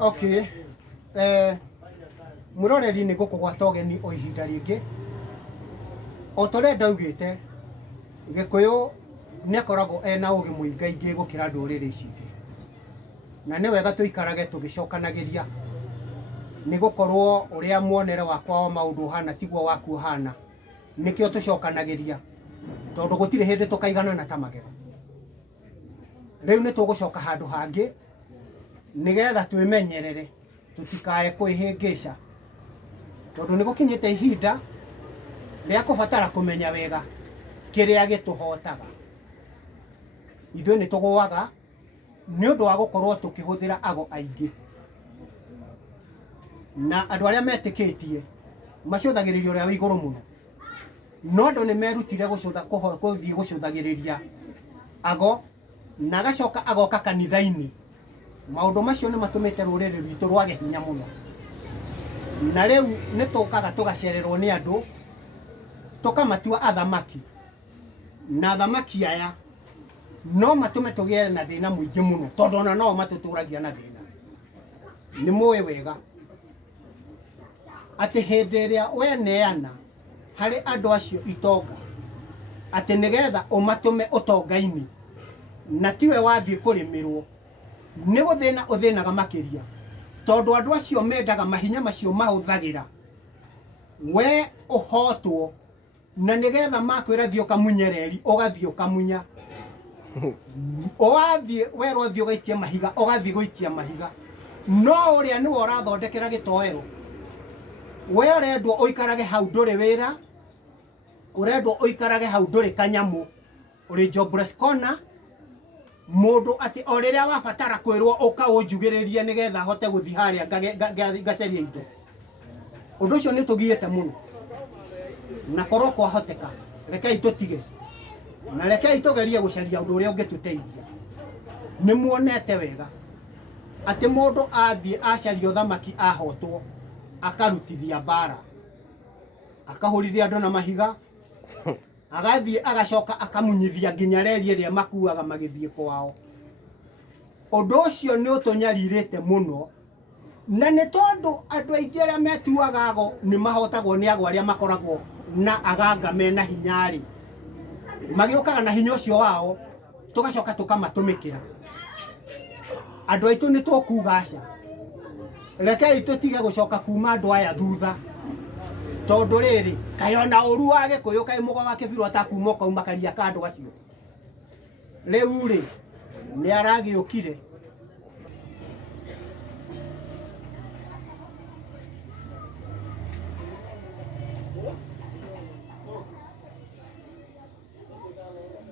Okay. Muroreri ni ngukugwata ogeni o ihinda ringi. O tore ndaugite Gikuyu ni akoragwo ena ugi muingaingi gukira nduriri citi. Na ni wega tuikarage tugicokanagiria. Ni gukorwo uria muonere wakwa wa maundu hana tiguo waku hana. Nikio tucokanagiria. Tondu gutire hindi tukaigana na tamagero. Riu ni tugucoka handu hangi nigetha twimenyerere tutikae kwihingisha. Tondu ni gukinyite ihinda ria kubatara kumenya wega kiria gituhotaga. Ithuĩ ni tugwaga ni undu wa gukorwo tukihuthira ago aingi. Na andu aria metikitie macuthagiriria uria wi iguru muno. No andu ni merutire guthii gucuthagiriria ago na gacoka agoka kanitha-ini. Maundu macio ni matumite ruriri rwitu rwage hinya muno. Na riu ni tukaga tugacererwo ni andu tukamatua athamaki. Na athamaki aya no matume tugie na thina muingi muno tondu ona no matuturagia na thina. Ni muwi wega ati hindi iria we neana hari andu acio itonga ati nigetha umatume utonga-ini na tiwe wathie kurimirwo ni guthina uthinaga makiria tondu andu acio mendaga mahinya macio mahuthagira we uhotwo na nigetha makwira thio kamunyereri ugathie ukamunya. Oathie wero thio gaikia mahiga ugathie guikia mahiga. No uria ni urathondekera gitoero. We urendwo uikarage hau nduri wira, urendwo uikarage hau nduri kanyamu, uri jobless corner. Mundu ati o riria wabatara kwirwo uka unjugiririe nigetha hote guthi haria ngaceria indo. Undu ucio ni tugiete muno. Na korwo kwahoteka rekei tutige na rekei tugerie gucaria undu uria ungituteithia. Ni muonete wega ati mundu athie acaria uthamaki ahotwo akarutithia bara akahurithia andu na mahiga agathie agacoka akamunyithia nginya reri iria makuaga magithie kwao. Undu ucio ni utunyaririte muno na ni tondu andu aingi aria metuaga ago ni mahotagwo ni ago aria makoragwo na aganga mena hinyari. Magiukaga na hinya ucio wao tugacoka tukamatumikira. Andu aitu ni tukugaca rekei tutige gucoka kuma andu aya thutha tondu riri kayona uru wa Gikuyu kai mugo wa Kibirũ atakuma kauma karia ka andu acio. Riu ri ni aragiukire